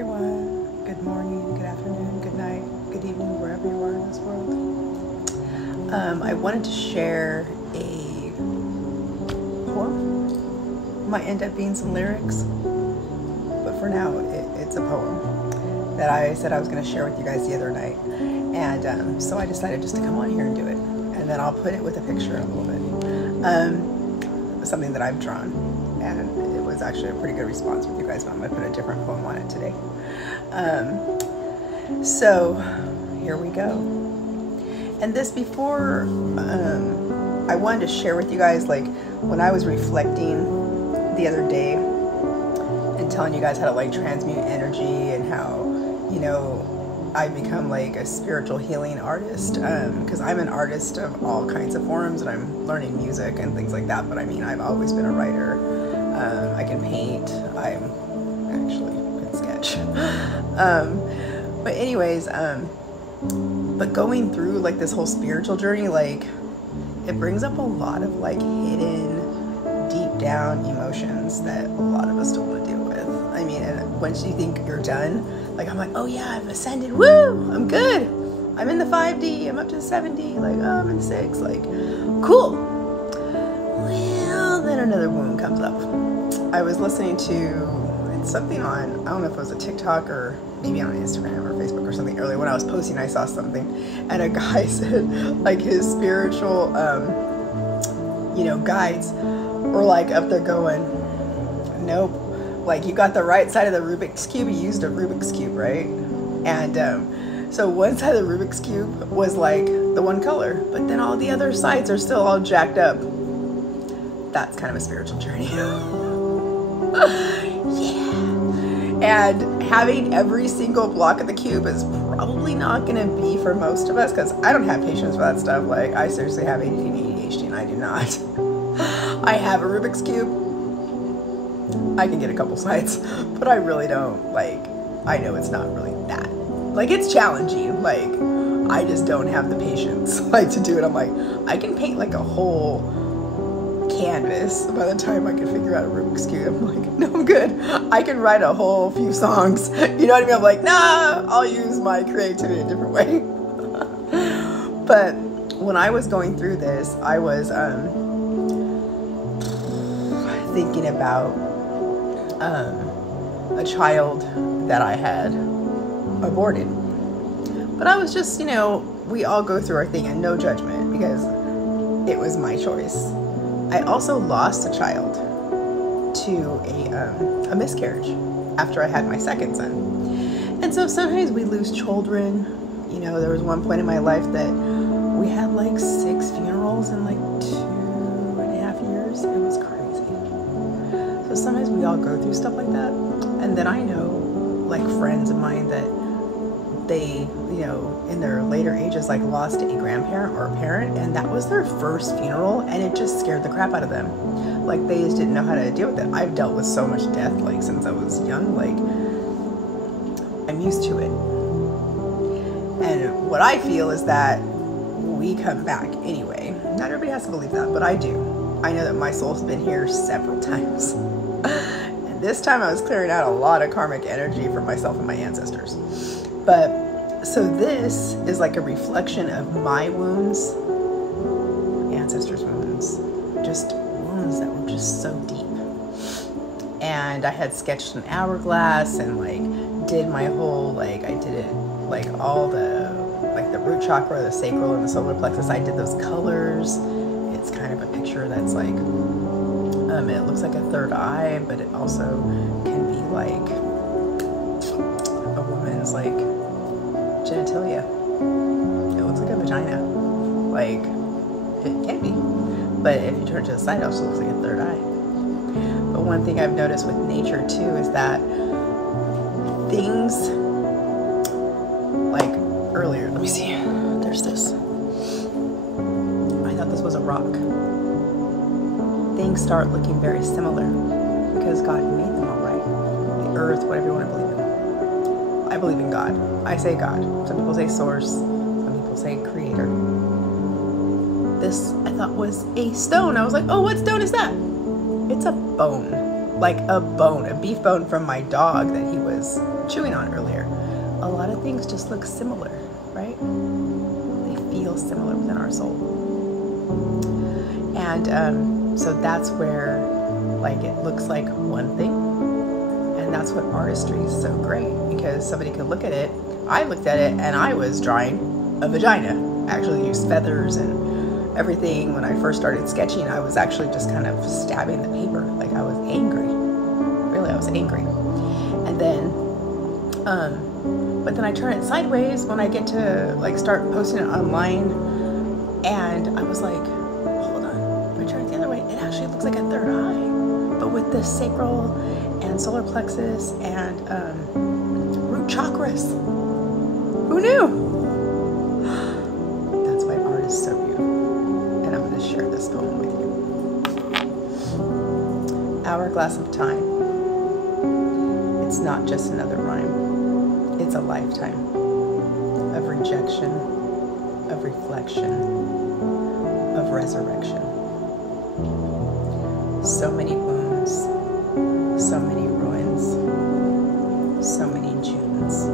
everyone. Good morning, good afternoon, good night, good evening, wherever you are in this world. I wanted to share a poem. Might end up being some lyrics, but for now it's a poem that I said I was going to share with you guys the other night. And so I decided just to come on here and do it. And then I'll put it with a picture in a little bit. Something that I've drawn. And it was actually a pretty good response with you guys, but I'm going to put a different poem on it today. So here we go. And this before, I wanted to share with you guys, like when I was reflecting the other day and telling you guys how to like transmute energy and how, you know, I've become like a spiritual healing artist, because I'm an artist of all kinds of forms and I'm learning music and things like that. But I mean, I've always been a writer. I can paint. I'm actually can sketch. But anyways, but going through like this whole spiritual journey, like it brings up a lot of like hidden, deep down emotions that a lot of us don't want to deal with. I mean, and once you think you're done, like I'm like, oh yeah, I've ascended. Woo! I'm good. I'm in the 5D. I'm up to the 7D. Like, oh, I'm in the 6. Like, cool. Well, then another wound comes up. I was listening to something on, I don't know if it was a TikTok or maybe on Instagram or Facebook or something earlier. When I was posting, I saw something and a guy said like his spiritual, you know, guides were like up there going, nope. Like you got the right side of the Rubik's Cube, you used a Rubik's Cube, right? And so one side of the Rubik's Cube was like the one color, but then all the other sides are still all jacked up. That's kind of a spiritual journey. Yeah. And having every single block of the cube is probably not going to be for most of us, because I don't have patience for that stuff. Like I seriously have ADD and ADHD and I do not. I have a Rubik's Cube. I can get a couple sides, but I really don't. Like, I know it's not really that. Like, it's challenging. Like, I just don't have the patience, like, to do it. I'm like, I can paint, like, a whole canvas by the time I can figure out a Rubik's Cube. I'm like, no, I'm good. I can write a whole few songs. You know what I mean? I'm like, nah, I'll use my creativity a different way. But when I was going through this, I was thinking about a child that I had aborted. But I was just, you know, we all go through our thing and no judgment because it was my choice. I also lost a child to a miscarriage after I had my second son. And so sometimes we lose children. You know, there was one point in my life that we had like 6 funerals in like 2.5 years. It was crazy. So sometimes we all go through stuff like that. And then I know like friends of mine that they, you know, in their later ages, like lost a grandparent or a parent, and that was their first funeral, and it just scared the crap out of them. Like they just didn't know how to deal with it. I've dealt with so much death, like since I was young, like I'm used to it. And what I feel is that we come back anyway. Not everybody has to believe that, but I do. I know that my soul's been here several times. And this time I was clearing out a lot of karmic energy for myself and my ancestors. But so this is like a reflection of my wounds, ancestors' wounds, just wounds that were just so deep. And I had sketched an hourglass and like did my whole, like I did it like all the, like the root chakra, the sacral and the solar plexus. I did those colors. It's kind of a picture that's like, it looks like a third eye, but it also can be like a woman's like genitalia. It looks like a vagina. Like, it can be. But if you turn to the side, it also looks like a third eye. But one thing I've noticed with nature too is that things like earlier, let me see, there's this. I thought this was a rock. Things start looking very similar because God made them all right. The earth, whatever you want to believe in. I believe in God. I say God. Some people say source. Some people say creator. This I thought was a stone. I was like, oh, what stone is that? It's a bone. like a bone, a beef bone from my dog that he was chewing on earlier. A lot of things just look similar, right? They feel similar within our soul. And so that's where, like, it looks like one thing. And that's what artistry is so great, because somebody could look at it. I looked at it and I was drawing a vagina. I actually used feathers and everything. When I first started sketching, I was actually just kind of stabbing the paper. Like, I was angry. Really, I was angry. And then, but then I turn it sideways when I get to, like, start posting it online. And I was like, hold on, if I turn it the other way, it actually looks like a third eye. But with the sacral and solar plexus and root chakras. Who knew? That's why art is so beautiful. And I'm going to share this poem with you. Hourglass of time. It's not just another rhyme. It's a lifetime of rejection, of reflection, of resurrection. So many wounds, so many ruins, so many Junes.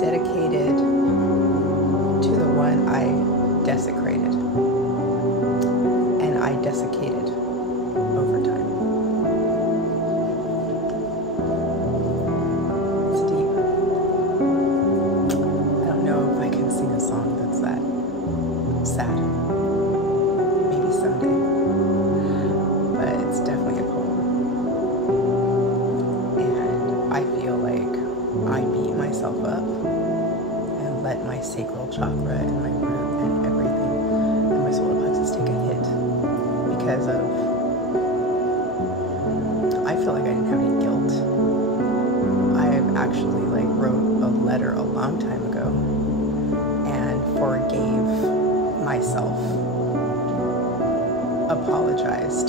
Dedicated to the one I desecrated, and I desiccated over time. It's deep. I don't know if I can sing a song that's that sad. Maybe someday. But it's definitely a poem. And I feel like I beat myself up and let my sacral chakra and my root and everything and my solar plexus take a hit because of, I feel like I didn't have any guilt. I have actually, like, wrote a letter a long time ago and forgave myself, apologized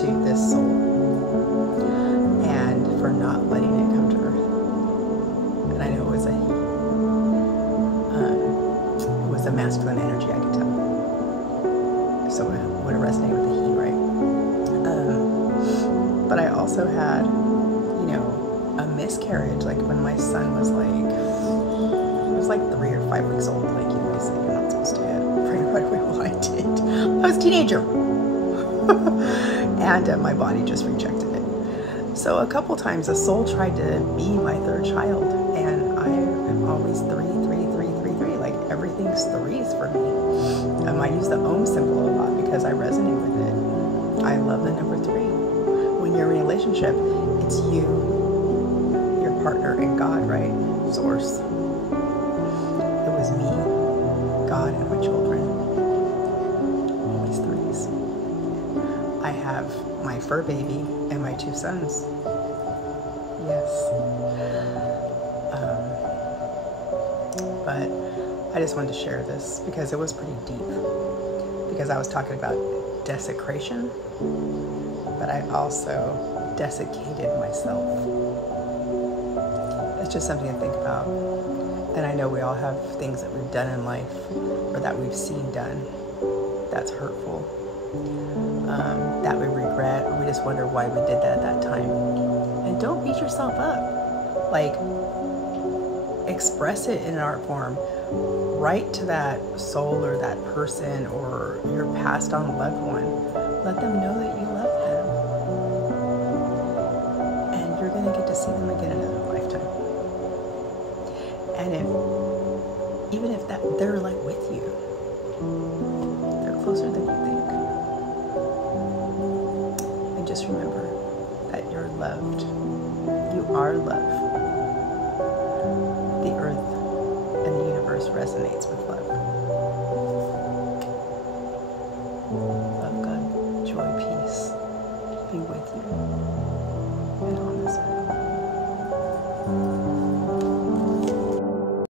to this soul, and for not letting it come to earth. And I know it was a masculine energy, I could tell. So it would have resonated with the he, right? But I also had, you know, a miscarriage, like when my son was like, he was like 3 or 5 weeks old. Like, you know, they say you're not supposed to get pregnant right away. Well, I did. I was a teenager. And my body just rejected it. So a couple times a soul tried to be my third child, and I am always 3, 3, 3, 3, 3. Like, everything's threes for me. I use the Om symbol a lot because I resonate with it. I love the number 3. When you're in a relationship, it's you, your partner, and God, right? Source. It was me, God, and my children. Always threes. I have my fur baby and my 2 sons. Yes. But I just wanted to share this because it was pretty deep. Because I was talking about desecration, but I also desiccated myself. It's just something to think about. And I know we all have things that we've done in life or that we've seen done that's hurtful. That we regret, or we just wonder why we did that at that time. And don't beat yourself up. Like, express it in an art form. Write to that soul or that person or your passed on loved one. Let them know that you love them. And you're going to get to see them again in another lifetime. And even if that they're like with you, they're closer than you think. Just remember that you're loved. You are love. The earth and the universe resonates with love. Love, God, joy, peace be with you and on this earth.